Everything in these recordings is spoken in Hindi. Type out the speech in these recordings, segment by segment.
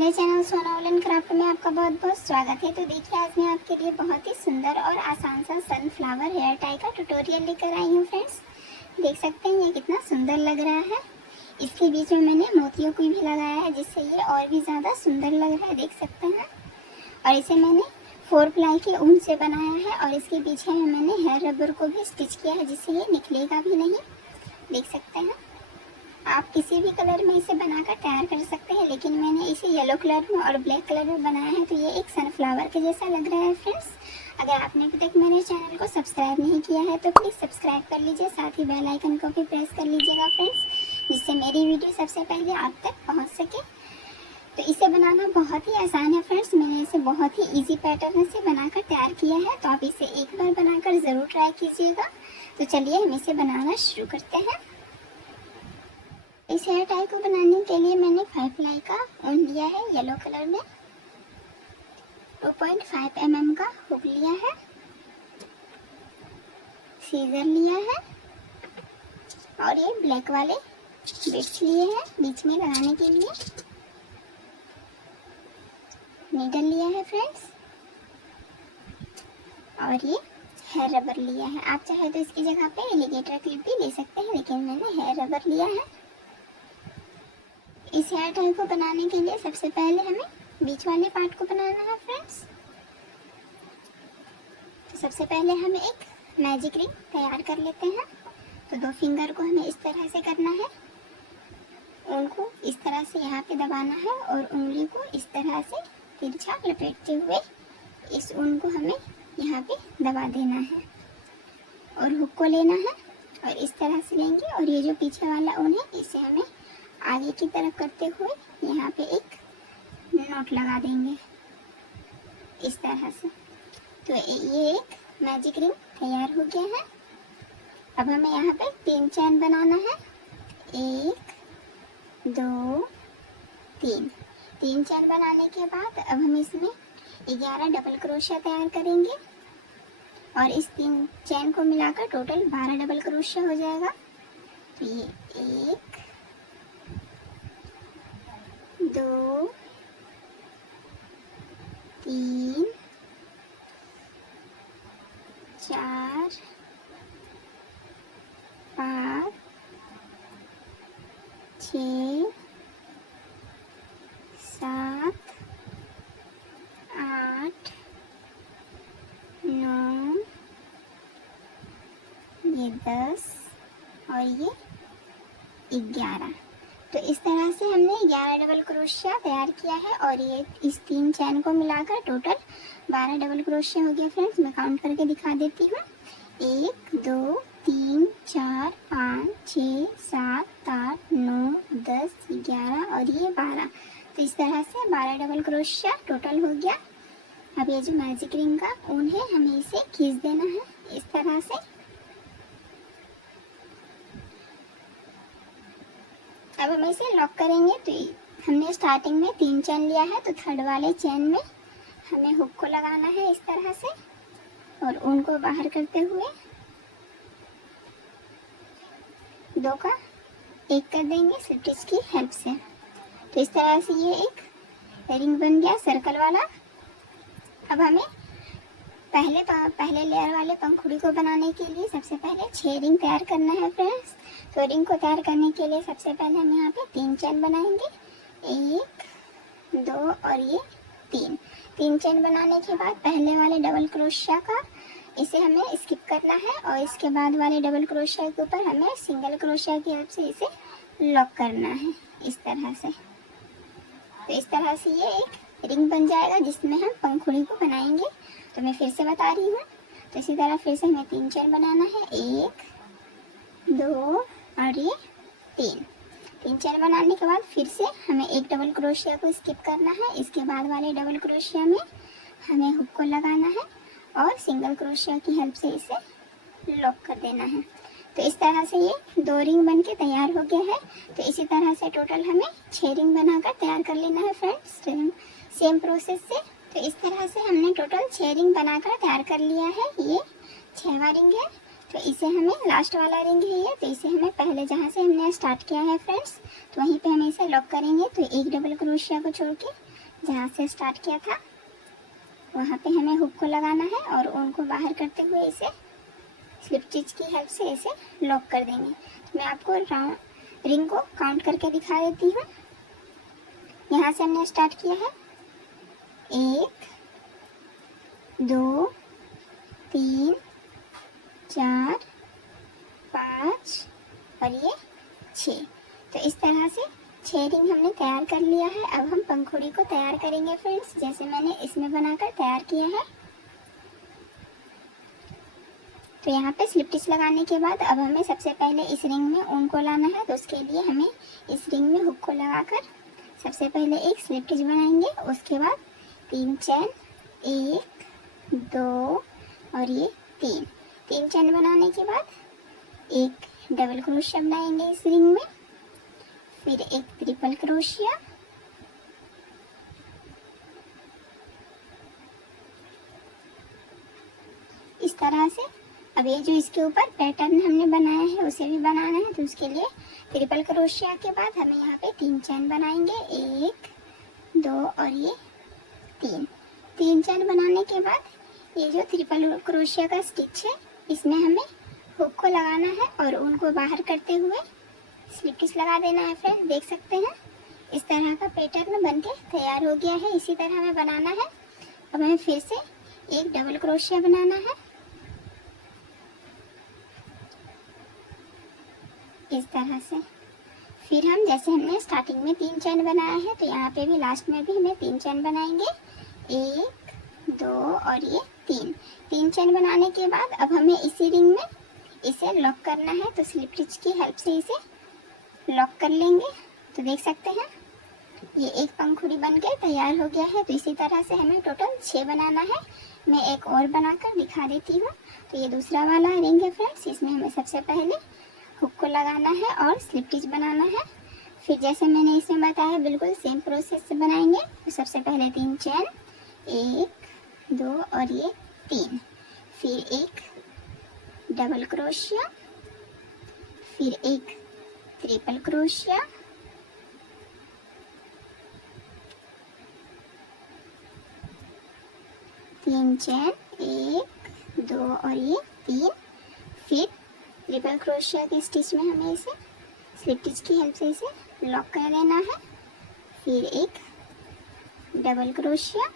मेरे चैनल सोना वुलन क्राफ्ट में आपका बहुत बहुत स्वागत है। तो देखिए, आज मैं आपके लिए बहुत ही सुंदर और आसान सा सनफ्लावर हेयर टाई का ट्यूटोरियल लेकर आई हूँ फ्रेंड्स। देख सकते हैं ये कितना सुंदर लग रहा है। इसके बीच में मैंने मोतियों को भी लगाया है, जिससे ये और भी ज़्यादा सुंदर लग रहा है, देख सकते हैं। और इसे मैंने 4 प्लाई के ऊन से बनाया है और इसके पीछे में मैंने हेयर रबर को भी स्टिच किया है, जिससे ये निकलेगा भी नहीं, देख सकते हैं। आप किसी भी कलर में इसे बनाकर तैयार कर सकते हैं, लेकिन मैंने इसे येलो कलर में और ब्लैक कलर में बनाया है, तो ये एक सनफ्लावर के जैसा लग रहा है फ्रेंड्स। अगर आपने अभी तक मेरे चैनल को सब्सक्राइब नहीं किया है तो प्लीज़ सब्सक्राइब कर लीजिए, साथ ही बेल आइकन को भी प्रेस कर लीजिएगा फ्रेंड्स, जिससे मेरी वीडियो सबसे पहले आप तक पहुँच सके। तो इसे बनाना बहुत ही आसान है फ्रेंड्स। मैंने इसे बहुत ही ईजी पैटर्न से बनाकर तैयार किया है, तो आप इसे एक बार बनाकर ज़रूर ट्राई कीजिएगा। तो चलिए हम इसे बनाना शुरू करते हैं। इस हेयर टाई को बनाने के लिए मैंने 5 प्लाई का ऊन लिया है येलो कलर में, 2.5 mm का हुक लिया है, सीजर लिया है और ये ब्लैक वाले बिट्स लिए हैं बीच में लगाने के लिए, नीडल लिया है फ्रेंड्स और ये हेयर रबर लिया है। आप चाहे तो इसकी जगह पे एलिगेटर क्लिप भी ले सकते हैं, लेकिन मैंने हेयर रबर लिया है। इस हेयर टाई को बनाने के लिए सबसे पहले हमें बीच वाले पार्ट को बनाना है फ्रेंड्स। तो सबसे पहले हमें एक मैजिक रिंग तैयार कर लेते हैं। तो 2 फिंगर को हमें इस तरह से करना है, उनको इस तरह से यहाँ पे दबाना है और उंगली को इस तरह से तिरछा लपेटते हुए इस ऊन को हमें यहाँ पे दबा देना है और हुक को लेना है और इस तरह से लेंगे और ये जो पीछे वाला ऊन है इसे हमें आगे की तरफ करते हुए यहाँ पे एक नॉट लगा देंगे इस तरह से। तो ये एक मैजिक रिंग तैयार हो गया है। अब हमें यहाँ पे 3 चैन बनाना है, 1 2 3 चैन बनाने के बाद अब हम इसमें 11 डबल क्रोशिया तैयार करेंगे और इस 3 चैन को मिलाकर टोटल 12 डबल क्रोशिया हो जाएगा। तो ये 1 2 3 4 5 6 7 8 9 ये 10 और ये 11। तो इस तरह से हमने 11 डबल क्रोशिया तैयार किया है और ये इस 3 चैन को मिलाकर टोटल 12 डबल क्रोशिया हो गया फ्रेंड्स। मैं काउंट करके दिखा देती हूँ, 1 2 3 4 5 6 7 8 9 10 11 और ये 12। तो इस तरह से 12 डबल क्रोशिया टोटल हो गया। अब ये जो मैजिक रिंग का ऊन है हमें इसे खींच देना है इस तरह से। अब हम इसे लॉक करेंगे। तो हमने स्टार्टिंग में 3 चैन लिया है, तो थर्ड वाले चैन में हमें हुक को लगाना है इस तरह से और ऊन को बाहर करते हुए 2 का 1 कर देंगे स्टिच की हेल्प से। तो इस तरह से ये एक रिंग बन गया सर्कल वाला। अब हमें पहले लेयर वाले पंखुड़ी को बनाने के लिए सबसे पहले 6 रिंग तैयार करना है फ्रेंड्स। तो रिंग को तैयार करने के लिए सबसे पहले हम यहाँ पे 3 चैन बनाएंगे, 1 2 और ये 3 चैन बनाने के बाद पहले वाले डबल क्रोशिया का इसे हमें स्किप करना है और इसके बाद वाले डबल क्रोशिया के ऊपर हमें सिंगल क्रोशिया की हेल्प से इसे लॉक करना है इस तरह से। तो इस तरह से ये एक रिंग बन जाएगा जिसमें हम पंखुड़ी को बनाएंगे। तो मैं फिर से बता रही हूँ। तो इसी तरह फिर से हमें 3 चैन बनाना है, 1 2 और ये 3 चैन बनाने के बाद फिर से हमें एक डबल क्रोशिया को स्किप करना है। इसके बाद वाले डबल क्रोशिया में हमें हुक को लगाना है और सिंगल क्रोशिया की हेल्प से इसे लॉक कर देना है। तो इस तरह से ये 2 रिंग बन के तैयार हो गया है। तो इसी तरह से टोटल हमें 6 रिंग बनाकर तैयार कर लेना है फ्रेंड्स, सेम प्रोसेस से। तो इस तरह से हमने टोटल 6 रिंग बनाकर तैयार कर लिया है। ये 6वां रिंग है। तो इसे हमें लास्ट वाला रिंग है ये, तो इसे हमें पहले जहाँ से हमने स्टार्ट किया है फ्रेंड्स, तो वहीं पे हम इसे लॉक करेंगे। तो एक डबल क्रोशिया को छोड़ के जहाँ से स्टार्ट किया था वहाँ पे हमें हुक को लगाना है और ऊन को बाहर करते हुए इसे स्लिप स्टिच की हेल्प से इसे लॉक कर देंगे। तो मैं आपको रिंग को काउंट करके दिखा देती हूँ। यहाँ से हमने स्टार्ट किया है 1 2 3 4 5 और ये 6। तो इस तरह से 6 रिंग हमने तैयार कर लिया है। अब हम पंखुड़ी को तैयार करेंगे फ्रेंड्स, जैसे मैंने इसमें बनाकर तैयार किया है। तो यहाँ पे स्लिप स्टिच लगाने के बाद अब हमें सबसे पहले इस रिंग में ऊन को लाना है। तो उसके लिए हमें इस रिंग में हुक को लगाकर सबसे पहले एक स्लिप स्टिच बनाएंगे। उसके बाद 3 चैन, 1 2 और ये 3 चैन बनाने के बाद एक डबल क्रोशिया बनाएंगे इस रिंग में, फिर एक ट्रिपल क्रोशिया, इस तरह से। अब ये जो इसके ऊपर पैटर्न हमने बनाया है उसे भी बनाना है। तो उसके लिए ट्रिपल क्रोशिया के बाद हमें यहाँ पे 3 चैन बनाएंगे, 1 2 और ये 3 चैन बनाने के बाद ये जो ट्रिपल क्रोशिया का स्टिच है इसमें हमें हुक को लगाना है और ऊन को बाहर करते हुए स्लिप स्टिच लगा देना है। फ्रेंड देख सकते हैं इस तरह का पैटर्न बनके तैयार हो गया है। इसी तरह हमें बनाना है। अब हमें फिर से एक डबल क्रोशिया बनाना है इस तरह से। फिर हम जैसे हमने स्टार्टिंग में 3 चैन बनाया है तो यहाँ पे भी लास्ट में भी हमें 3 चैन बनाएंगे, 1 2 और ये 3 चैन बनाने के बाद अब हमें इसी रिंग में इसे लॉक करना है। तो स्लिप स्टिच की हेल्प से इसे लॉक कर लेंगे। तो देख सकते हैं ये एक पंखुड़ी बनके तैयार हो गया है। तो इसी तरह से हमें टोटल 6 बनाना है। मैं एक और बनाकर दिखा देती हूँ। तो ये दूसरा वाला रिंग है फ्रेंड्स, इसमें हमें सबसे पहले हुक को लगाना है और स्लिप स्टिच बनाना है। फिर जैसे मैंने इसमें बताया बिल्कुल सेम प्रोसेस से बनाएंगे। तो सबसे पहले 3 चैन, 1 2 और ये 3, फिर एक डबल क्रोशिया, फिर एक ट्रिपल क्रोशिया, तीन चैन, 1 2 और ये 3, फिर ट्रिपल क्रोशिया के स्टिच में हमें इसे स्लिप स्टिच की हेल्प से इसे लॉक कर देना है। फिर एक डबल क्रोशिया,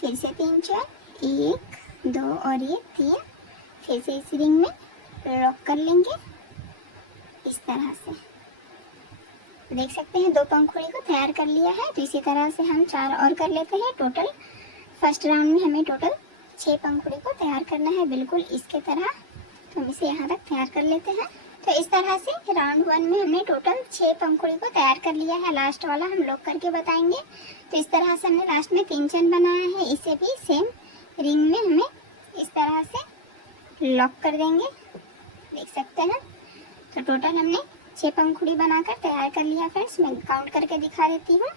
फिर से 3 चैन, 1 2 और ये 3, फिर से इस रिंग में लॉक कर लेंगे इस तरह से। देख सकते हैं 2 पंखुड़ी को तैयार कर लिया है। तो इसी तरह से हम 4 और कर लेते हैं। टोटल फर्स्ट राउंड में हमें टोटल 6 पंखुड़ी को तैयार करना है बिल्कुल इसके तरह। तो हम इसे यहाँ तक तैयार कर लेते हैं। तो इस तरह से राउंड 1 में हमने टोटल 6 पंखुड़ी को तैयार कर लिया है। लास्ट वाला हम लॉक करके बताएंगे। तो इस तरह से हमने लास्ट में 3 चैन बनाया है। इसे भी सेम रिंग में हमें इस तरह से लॉक कर देंगे, देख सकते हैं। तो टोटल हमने 6 पंखुड़ी बनाकर तैयार कर लिया फ्रेंड्स। मैं काउंट करके दिखा देती हूँ,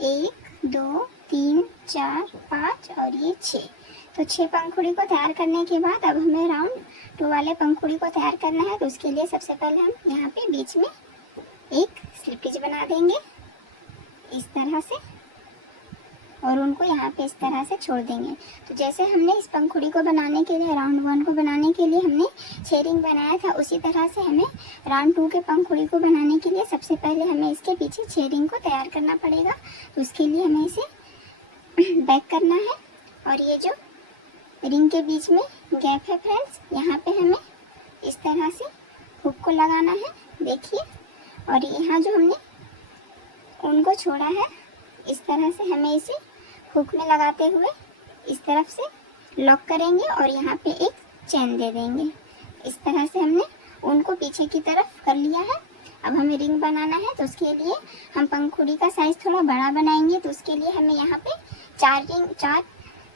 1 2 3 4 5 और ये 6। तो 6 पंखुड़ी को तैयार करने के बाद अब हमें राउंड 2 वाले पंखुड़ी को तैयार करना है। तो उसके लिए सबसे पहले हम यहाँ पे बीच में एक स्लिप स्टिच बना देंगे इस तरह से और उनको यहाँ पे इस तरह से छोड़ देंगे। तो जैसे हमने इस पंखुड़ी को बनाने के लिए राउंड 1 को बनाने के लिए हमने 6 रिंग बनाया था, उसी तरह से हमें राउंड 2 के पंखुड़ी को बनाने के लिए सबसे पहले हमें इसके पीछे 6 रिंग को तैयार करना पड़ेगा। तो उसके लिए हमें इसे बैक करना है और ये जो रिंग के बीच में गैप है फ्रेंड्स, यहाँ पे हमें इस तरह से हुक को लगाना है, देखिए। और यहाँ जो हमने उनको छोड़ा है इस तरह से हमें इसे हुक में लगाते हुए इस तरफ से लॉक करेंगे और यहाँ पे एक चैन दे देंगे। इस तरह से हमने उनको पीछे की तरफ कर लिया है। अब हमें रिंग बनाना है। तो उसके लिए हम पंखुड़ी का साइज थोड़ा बड़ा बनाएंगे। तो उसके लिए हमें यहाँ पे 4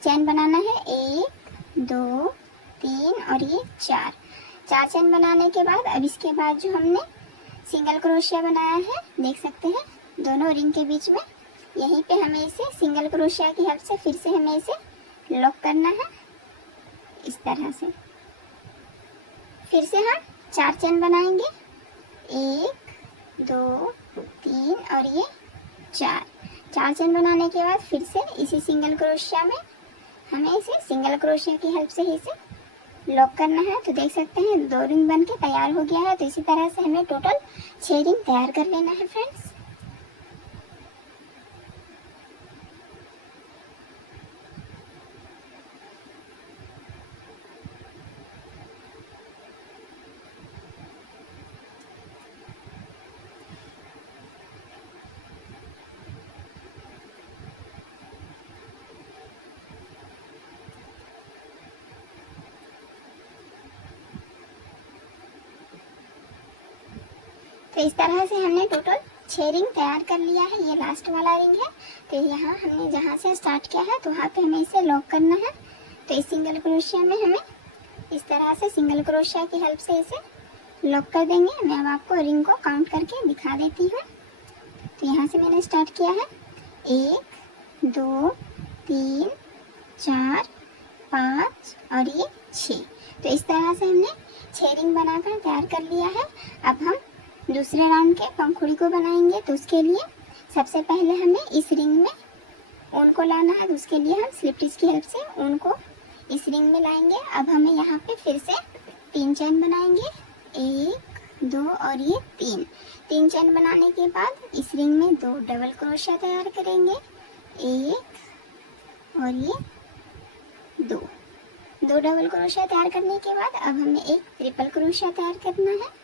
चैन बनाना है, 1 2 3 और ये 4 चैन बनाने के बाद अब इसके बाद जो हमने सिंगल क्रोशिया बनाया है, देख सकते हैं दोनों रिंग के बीच में, यहीं पे हमें इसे सिंगल क्रोशिया की हेल्प से फिर से हमें इसे लॉक करना है इस तरह से। फिर से हम 4 चैन बनाएंगे, 1 2 3 और ये चार चेन बनाने के बाद फिर से इसी सिंगल क्रोशिया में हमें इसे सिंगल क्रोशिया की हेल्प से ही इसे लॉक करना है। तो देख सकते हैं 2 रिंग बन के तैयार हो गया है। तो इसी तरह से हमें टोटल 6 रिंग तैयार कर लेना है फ्रेंड्स। तो इस तरह से हमने टोटल 6 रिंग तैयार कर लिया है। ये लास्ट वाला रिंग है। तो यहाँ हमने जहाँ से स्टार्ट किया है तो वहाँ पे हमें इसे लॉक करना है। तो इस सिंगल क्रोशिया में हमें इस तरह से सिंगल क्रोशिया की हेल्प से इसे लॉक कर देंगे। मैं अब आपको रिंग को काउंट करके दिखा देती हूँ। तो यहाँ से मैंने स्टार्ट किया है 1 2 3 4 5 और ये 6। तो इस तरह से हमने 6 रिंग बनाकर तैयार कर लिया है। अब हम दूसरे राउंड के पंखुड़ी को बनाएंगे। तो उसके लिए सबसे पहले हमें इस रिंग में ऊन को लाना है। तो उसके लिए हम स्लिप स्टिच की हेल्प से ऊन को इस रिंग में लाएंगे। अब हमें यहाँ पे फिर से 3 चेन बनाएंगे, 1 2 और ये 3 चेन बनाने के बाद इस रिंग में 2 डबल क्रोशिया तैयार करेंगे, 1 और ये 2 डबल क्रोशिया तैयार करने के बाद अब हमें एक ट्रिपल क्रोशिया तैयार करना है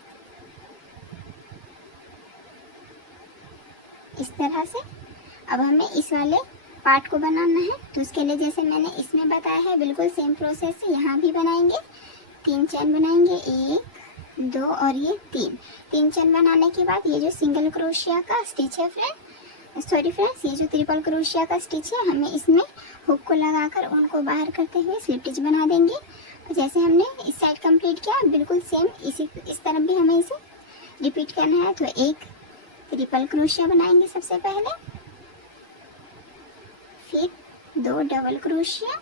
इस तरह से। अब हमें इस वाले पार्ट को बनाना है। तो उसके लिए जैसे मैंने इसमें बताया है बिल्कुल सेम प्रोसेस से यहाँ भी बनाएंगे। 3 चेन बनाएंगे, 1 2 और ये 3 चेन बनाने के बाद ये जो सिंगल क्रोशिया का स्टिच है फ्रेंड्स, ये जो ट्रिपल क्रोशिया का स्टिच है हमें इसमें हुक को लगाकर उनको बाहर करते हुए स्लिप स्टिच बना देंगे। जैसे हमने इस साइड कंप्लीट किया बिल्कुल सेम इस तरफ भी हमें इसे रिपीट करना है। तो एक ट्रिपल क्रोशिया बनाएंगे सबसे पहले, फिर 2 डबल क्रोशिया,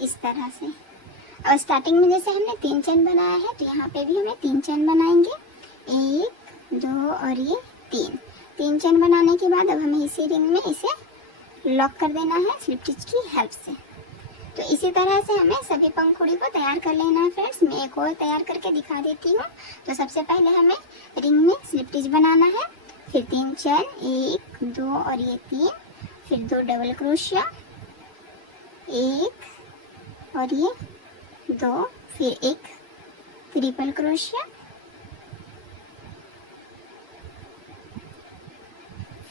इस तरह से। और स्टार्टिंग में जैसे हमने 3 चेन बनाया है तो यहाँ पे भी हमें 3 चेन बनाएंगे, 1 2 और ये 3 चेन बनाने के बाद अब हमें इसी रिंग में इसे लॉक कर देना है स्लिप स्टिच की हेल्प से। तो इसी तरह से हमें सभी पंखुड़ी को तैयार कर लेना है फ्रेंड्स। मैं एक और तैयार करके दिखा देती हूँ। तो सबसे पहले हमें रिंग में स्लिप स्टिच बनाना है, फिर 3 चेन, 1 2 और ये 3, फिर 2 डबल क्रोशिया, 1 और ये 2, फिर एक ट्रिपल क्रोशिया,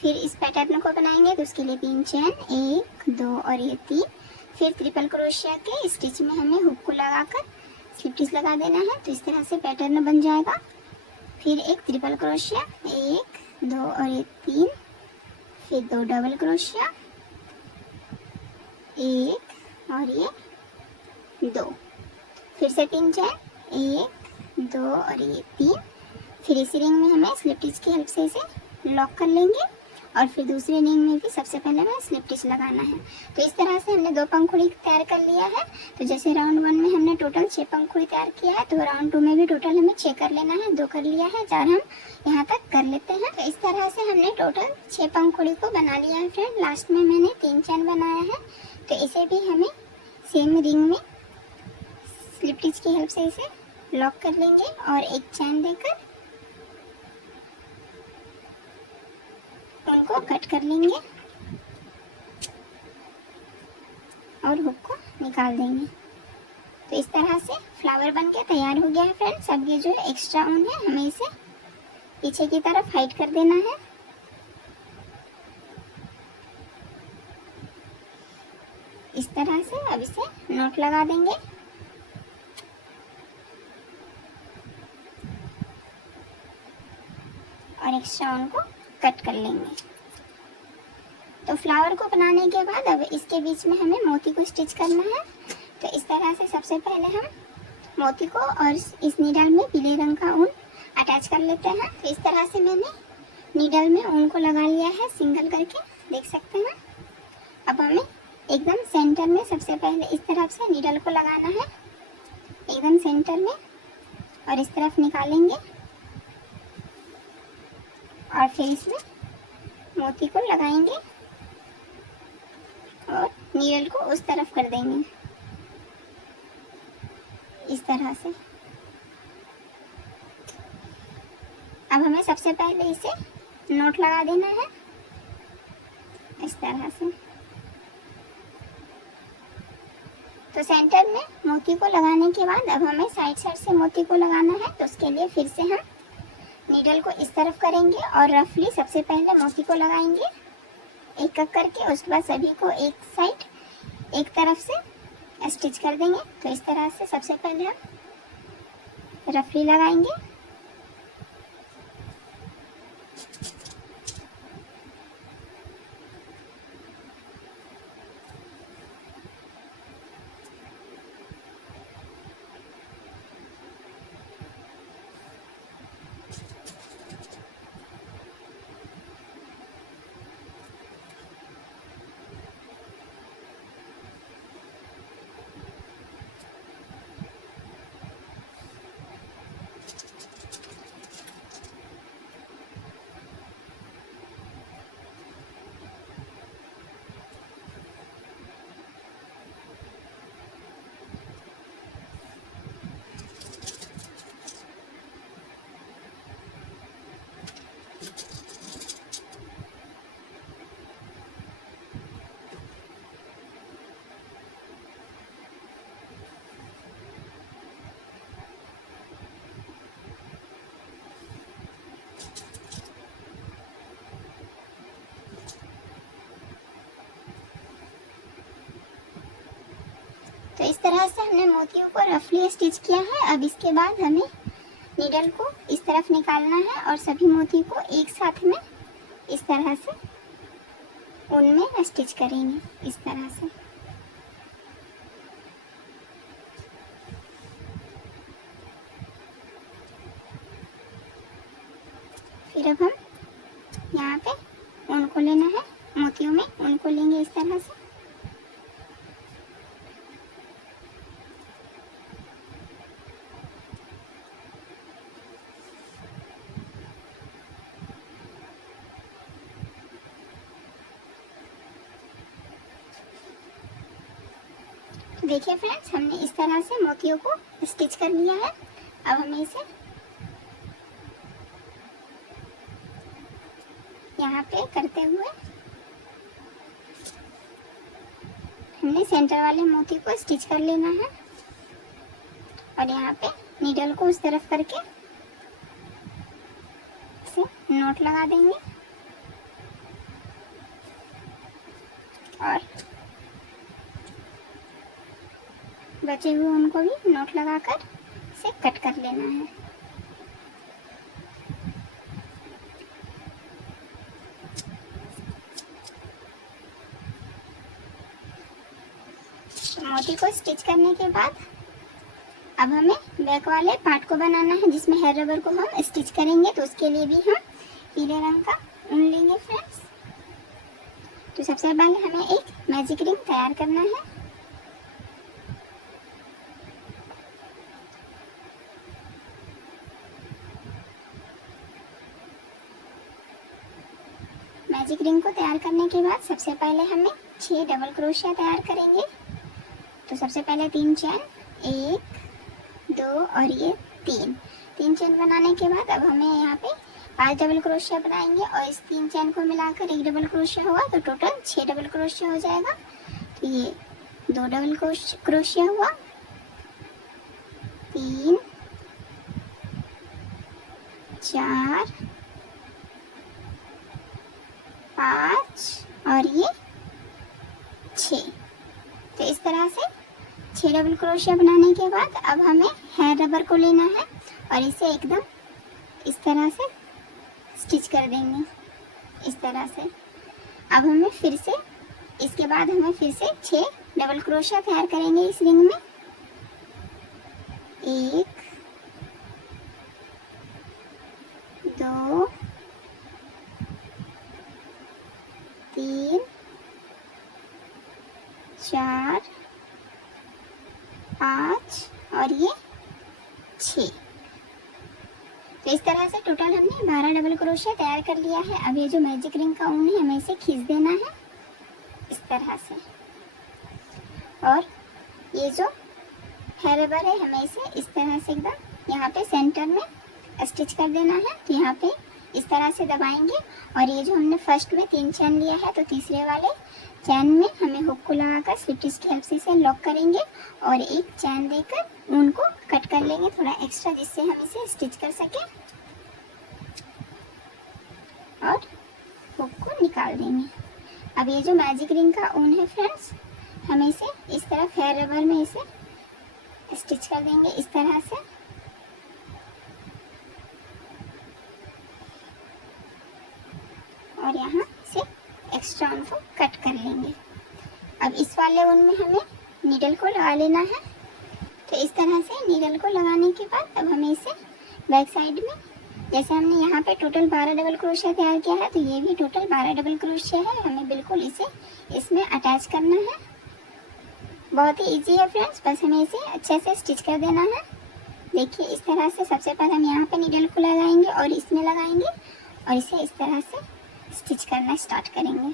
फिर इस पैटर्न को बनाएंगे। तो उसके लिए 3 चेन, 1 2 और ये 3, फिर ट्रिपल क्रोशिया के स्टिच में हमें हुक को लगाकर स्लिप स्टिच लगा देना है। तो इस तरह से पैटर्न बन जाएगा। फिर एक ट्रिपल क्रोशिया, 1 2 और ये 3, फिर 2 डबल क्रोशिया, 1 और ये 2, फिर से 3 चेन, 1 2 और ये 3, फिर इसी रिंग में हमें स्लिप स्टिच की हेल्प से इसे लॉक कर लेंगे। और फिर दूसरे रिंग में भी सबसे पहले हमें स्लिप स्टिच लगाना है। तो इस तरह से हमने 2 पंखुड़ी तैयार कर लिया है। तो जैसे राउंड 1 में हमने टोटल 6 पंखुड़ी तैयार किया है तो राउंड 2 में भी टोटल हमें 6 कर लेना है। 2 कर लिया है, 4 हम यहाँ तक कर लेते हैं। तो इस तरह से हमने टोटल 6 पंखुड़ी को बना लिया है फ्रेंड। लास्ट में मैंने 3 चेन बनाया है। तो इसे भी हमें सेम रिंग में स्लिप स्टिच की हेल्प से इसे लॉक कर लेंगे और एक चेन देकर उनको कट कर लेंगे और हुक को निकाल देंगे। तो इस तरह से फ्लावर बनके तैयार हो गया है फ्रेंड्स। अब ये जो एक्स्ट्रा ऊन है हमें इसे पीछे की तरफ हाइड कर देना है। इस तरह से अब इसे नॉट लगा देंगे और एक्स्ट्रा ऊन को कट कर लेंगे। तो फ्लावर को बनाने के बाद अब इसके बीच में हमें मोती को स्टिच करना है। तो इस तरह से सबसे पहले हम मोती को और इस नीडल में पीले रंग का ऊन अटैच कर लेते हैं। तो इस तरह से मैंने नीडल में ऊन को लगा लिया है सिंगल करके, देख सकते हैं। अब हमें एकदम सेंटर में सबसे पहले इस तरफ से नीडल को लगाना है एकदम सेंटर में और इस तरफ निकालेंगे और फिर इसमें मोती को लगाएंगे और नीडल को उस तरफ कर देंगे इस तरह से। अब हमें सबसे पहले इसे नोट लगा देना है इस तरह से। तो सेंटर में मोती को लगाने के बाद अब हमें साइड साइड से मोती को लगाना है। तो उसके लिए फिर से हम नीडल को इस तरफ करेंगे और रफली सबसे पहले मोती को लगाएंगे एक एक करके। उसके बाद सभी को एक साइड एक तरफ से स्टिच कर देंगे। तो इस तरह से सबसे पहले हम रफली लगाएंगे। तो इस तरह से हमने मोतियों को रफली स्टिच किया है। अब इसके बाद हमें नीडल को इस तरफ निकालना है और सभी मोती को एक साथ में इस तरह से उनमें स्टिच करेंगे इस तरह से। फिर अब हम यहाँ पे ऊन को लेना है, मोतियों में ऊन को लेंगे इस तरह से। देखिए फ्रेंड्स, हमने इस तरह से मोतियों को स्टिच कर लिया है। अब हमें इसे यहाँ पे करते हुए हमने सेंटर वाले मोती को स्टिच कर लेना है और यहाँ पे नीडल को उस तरफ करके इसे नोट लगा देंगे और बचे हुए उनको भी नोट लगाकर इसे कट कर लेना है। मोती को स्टिच करने के बाद अब हमें बैक वाले पार्ट को बनाना है जिसमें हेयर रबर को हम स्टिच करेंगे। तो उसके लिए भी हम पीले रंग का ऊन लेंगे फ्रेंड्स। तो सबसे पहले हमें एक मैजिक रिंग तैयार करना है। मैजिक रिंग को तैयार करने के बाद सबसे पहले हमें 6 डबल क्रोशिया तैयार करेंगे। तो सबसे पहले 3 चेन, 1 2 और ये 3 चेन बनाने के बाद अब हमें यहाँ पे 5 डबल क्रोशिया बनाएंगे और इस 3 चेन को मिलाकर 1 डबल क्रोशिया होगा। तो टोटल 6 डबल क्रोशिया हो जाएगा। तो ये 2 डबल क्रोशिया हुआ, 3 4 5 और ये 6। तो इस तरह से 6 डबल क्रोशिया बनाने के बाद अब हमें हेयर रबर को लेना है और इसे एकदम इस तरह से स्टिच कर देंगे इस तरह से। अब हमें फिर से इसके बाद हमें फिर से 6 डबल क्रोशिया तैयार करेंगे इस रिंग में। 1 2 3 4 5 और ये 6। तो इस तरह से टोटल हमने 12 डबल क्रोशिया तैयार कर लिया है। अब ये जो मैजिक रिंग का ऊन है हमें इसे खींच देना है इस तरह से, और ये जो है रबर है हमें इसे इस तरह से एकदम यहाँ पे सेंटर में स्टिच कर देना है। तो यहाँ पे इस तरह से दबाएंगे और ये जो हमने फर्स्ट में 3 चैन लिया है तो तीसरे वाले चैन में हमें हुक को लगाकर स्लिप स्टिच की हेल्प से इसे लॉक करेंगे और एक चैन देकर ऊन को कट कर लेंगे थोड़ा एक्स्ट्रा, जिससे हम इसे स्टिच कर सकें, और हुक को निकाल देंगे। अब ये जो मैजिक रिंग का ऊन है फ्रेंड्स, हमें इसे इस तरह फेयर रबर में इसे स्टिच कर देंगे इस तरह से, और यहाँ से एक्स्ट्रा ऊन को कट कर लेंगे। अब इस वाले ऊन में हमें नीडल को लगा लेना है। तो इस तरह से नीडल को लगाने के बाद अब हमें इसे बैक साइड में, जैसे हमने यहाँ पे टोटल 12 डबल क्रोशिया तैयार किया है तो ये भी टोटल 12 डबल क्रोशिया है, हमें बिल्कुल इसे इसमें अटैच करना है। बहुत ही इजी है फ्रेंड्स, बस हमें इसे अच्छे से स्टिच कर देना है। देखिए इस तरह से सबसे पहले हम यहाँ पे नीडल को लगाएंगे और इसमें लगाएंगे और इसे इस तरह से स्टिच करना स्टार्ट करेंगे।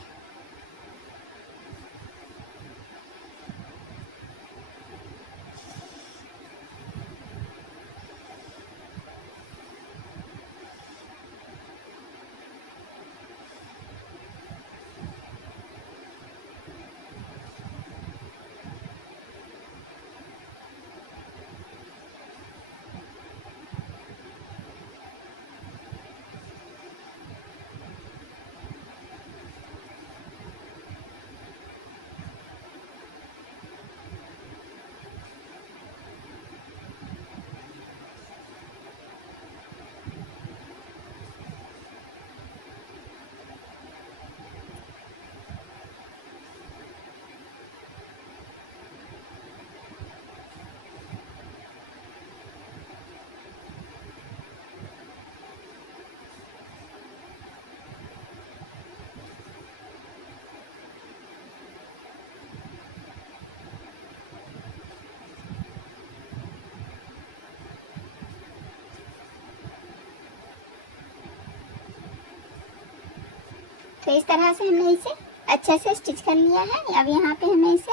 तो इस तरह से हमने इसे अच्छे से स्टिच कर लिया है। अब यहाँ पे हमें इसे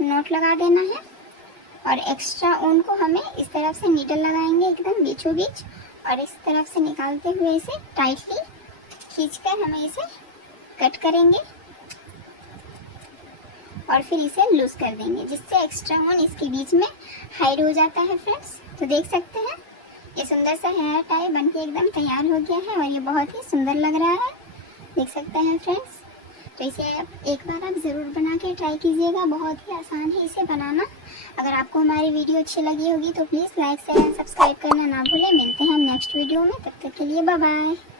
नॉट लगा देना है और एक्स्ट्रा ऊन को हमें इस तरफ से नीडल लगाएंगे एकदम बीचों बीच, और इस तरफ से निकालते हुए इसे टाइटली खींचकर हमें इसे कट करेंगे और फिर इसे लूज कर देंगे, जिससे एक्स्ट्रा ऊन इसके बीच में हाइड हो जाता है फ्रेंड्स। तो देख सकते हैं ये सुंदर सा हेयर टाई बनके एकदम तैयार हो गया है और ये बहुत ही सुंदर लग रहा है, देख सकते हैं फ्रेंड्स। तो इसे आप एक बार आप ज़रूर बना के ट्राई कीजिएगा, बहुत ही आसान है इसे बनाना। अगर आपको हमारी वीडियो अच्छी लगी होगी तो प्लीज़ लाइक शेयर सब्सक्राइब करना ना भूलें। मिलते हैं हम नेक्स्ट वीडियो में, तब तक के लिए बाय बाय।